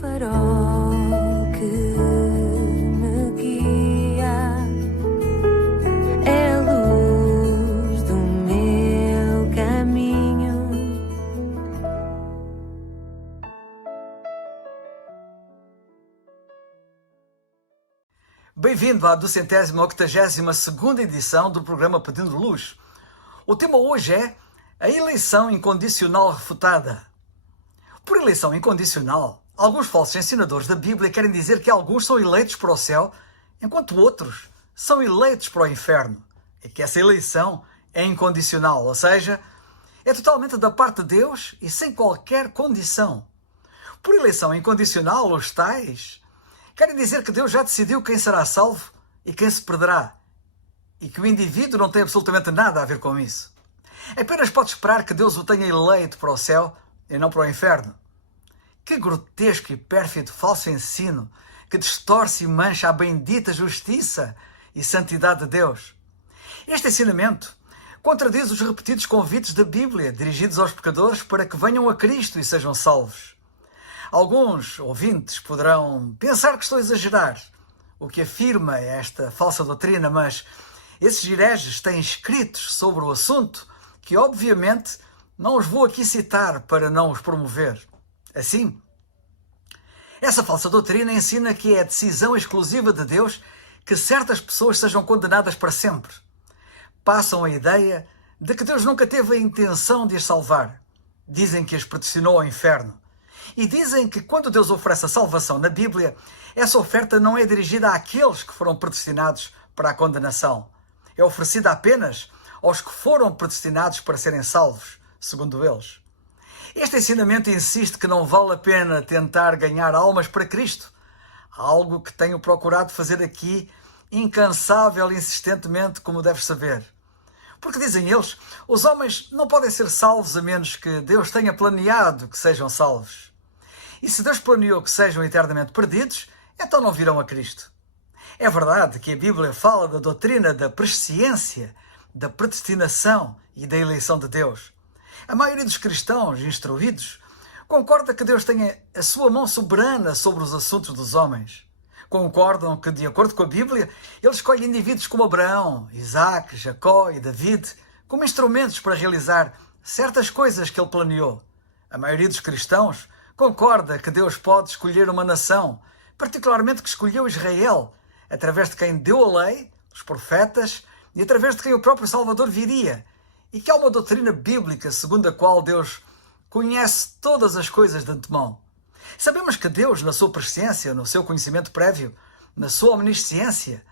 farol que me guia, é a luz do meu caminho. Bem-vindo à 282ª edição do programa Pedindo Luz. O tema hoje é a eleição incondicional refutada. Por eleição incondicional, alguns falsos ensinadores da Bíblia querem dizer que alguns são eleitos para o céu, enquanto outros são eleitos para o inferno. E que essa eleição é incondicional, ou seja, é totalmente da parte de Deus e sem qualquer condição. Por eleição incondicional, os tais querem dizer que Deus já decidiu quem será salvo e quem se perderá, e que o indivíduo não tem absolutamente nada a ver com isso. Apenas pode esperar que Deus o tenha eleito para o céu e não para o inferno. Que grotesco e pérfido falso ensino que distorce e mancha a bendita justiça e santidade de Deus. Este ensinamento contradiz os repetidos convites da Bíblia dirigidos aos pecadores para que venham a Cristo e sejam salvos. Alguns ouvintes poderão pensar que estou a exagerar o que afirma esta falsa doutrina, mas esses hereges têm escritos sobre o assunto que, obviamente, não os vou aqui citar para não os promover. Assim, essa falsa doutrina ensina que é a decisão exclusiva de Deus que certas pessoas sejam condenadas para sempre. Passam a ideia de que Deus nunca teve a intenção de as salvar. Dizem que as predestinou ao inferno. E dizem que quando Deus oferece a salvação na Bíblia, essa oferta não é dirigida àqueles que foram predestinados para a condenação. É oferecida apenas aos que foram predestinados para serem salvos, segundo eles. Este ensinamento insiste que não vale a pena tentar ganhar almas para Cristo, algo que tenho procurado fazer aqui incansável e insistentemente, como deves saber. Porque, dizem eles, os homens não podem ser salvos a menos que Deus tenha planeado que sejam salvos. E se Deus planeou que sejam eternamente perdidos, então não virão a Cristo. É verdade que a Bíblia fala da doutrina da presciência, da predestinação e da eleição de Deus. A maioria dos cristãos instruídos concorda que Deus tenha a sua mão soberana sobre os assuntos dos homens. Concordam que, de acordo com a Bíblia, Ele escolhe indivíduos como Abraão, Isaac, Jacó e David como instrumentos para realizar certas coisas que Ele planeou. A maioria dos cristãos concorda que Deus pode escolher uma nação, particularmente que escolheu Israel, através de quem deu a lei, os profetas, e através de quem o próprio Salvador viria, e que há uma doutrina bíblica segundo a qual Deus conhece todas as coisas de antemão. Sabemos que Deus, na sua presciência, no seu conhecimento prévio, na sua omnisciência,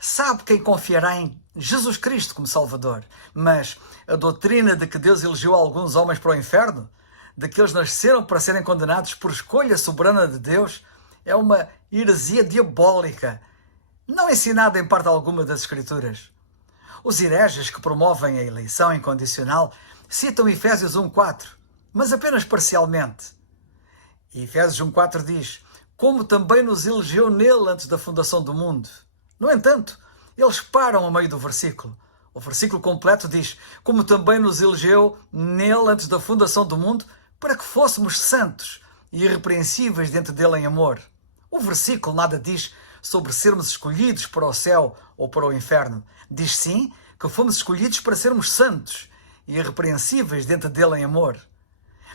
sabe quem confiará em Jesus Cristo como Salvador. Mas a doutrina de que Deus elegeu alguns homens para o inferno, de que eles nasceram para serem condenados por escolha soberana de Deus, é uma heresia diabólica, não ensinada em parte alguma das Escrituras. Os hereges que promovem a eleição incondicional citam Efésios 1:4, mas apenas parcialmente. E Efésios 1:4 diz, como também nos elegeu nele antes da fundação do mundo. No entanto, eles param a meio do versículo. O versículo completo diz, como também nos elegeu nele antes da fundação do mundo, para que fôssemos santos e irrepreensíveis diante dele em amor. O versículo nada diz sobre sermos escolhidos para o céu ou para o inferno. Diz sim que fomos escolhidos para sermos santos e irrepreensíveis diante dele em amor.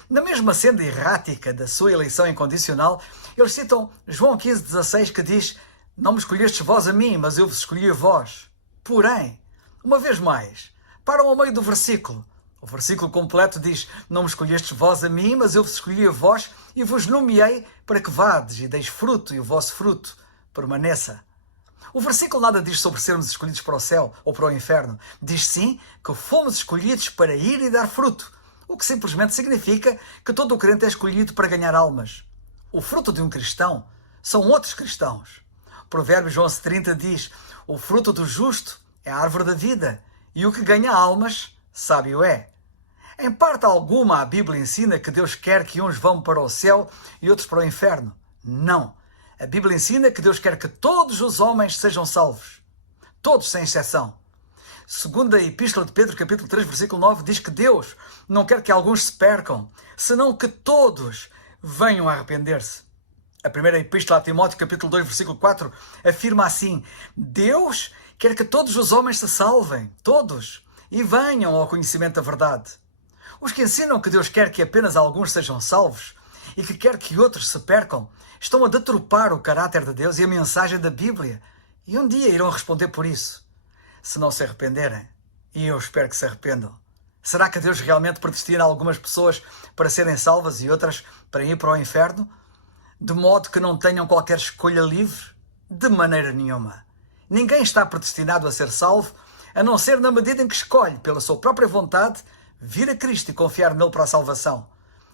Na mesma senda errática da sua eleição incondicional, eles citam João 15:16, que diz, não me escolhestes vós a mim, mas eu vos escolhi a vós. Porém, uma vez mais, param ao meio do versículo. O versículo completo diz, não me escolhestes vós a mim, mas eu vos escolhi a vós e vos nomeei para que vades e deis fruto e o vosso fruto permaneça. O versículo nada diz sobre sermos escolhidos para o céu ou para o inferno. Diz sim que fomos escolhidos para ir e dar fruto, o que simplesmente significa que todo o crente é escolhido para ganhar almas. O fruto de um cristão são outros cristãos. Provérbios 11:30 diz, o fruto do justo é a árvore da vida, e o que ganha almas, sábio é. Em parte alguma, a Bíblia ensina que Deus quer que uns vão para o céu e outros para o inferno. Não. A Bíblia ensina que Deus quer que todos os homens sejam salvos. Todos, sem exceção. Segundo a Epístola de Pedro, capítulo 3, versículo 9, diz que Deus não quer que alguns se percam, senão que todos venham a arrepender-se. A primeira epístola a Timóteo, capítulo 2, versículo 4, afirma assim: Deus quer que todos os homens se salvem, todos, e venham ao conhecimento da verdade. Os que ensinam que Deus quer que apenas alguns sejam salvos e que quer que outros se percam, estão a deturpar o caráter de Deus e a mensagem da Bíblia, e um dia irão responder por isso, se não se arrependerem. E eu espero que se arrependam. Será que Deus realmente predestina algumas pessoas para serem salvas e outras para ir para o inferno? De modo que não tenham qualquer escolha livre? De maneira nenhuma. Ninguém está predestinado a ser salvo, a não ser na medida em que escolhe, pela sua própria vontade, vir a Cristo e confiar nele para a salvação.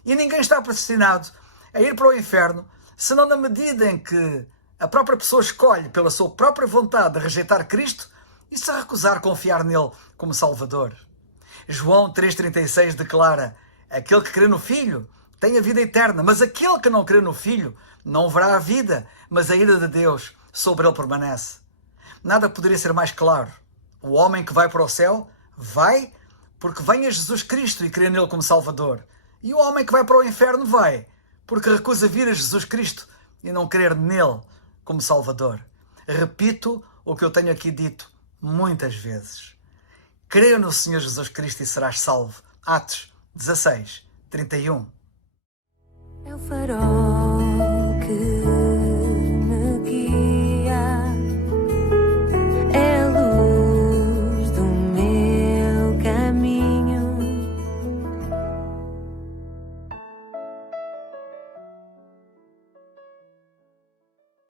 E ninguém está predestinado a ir para o inferno, senão na medida em que a própria pessoa escolhe, pela sua própria vontade, rejeitar Cristo e se recusar a confiar nele como Salvador. João 3,36 declara: aquele que crê no Filho tem a vida eterna, mas aquele que não crê no Filho não verá a vida, mas a ira de Deus sobre ele permanece. Nada poderia ser mais claro. O homem que vai para o céu vai porque vem a Jesus Cristo e crê nele como Salvador. E o homem que vai para o inferno vai porque recusa vir a Jesus Cristo e não crer nele como Salvador. Repito o que eu tenho aqui dito muitas vezes. Creia no Senhor Jesus Cristo e serás salvo. Atos 16, 31. É o farol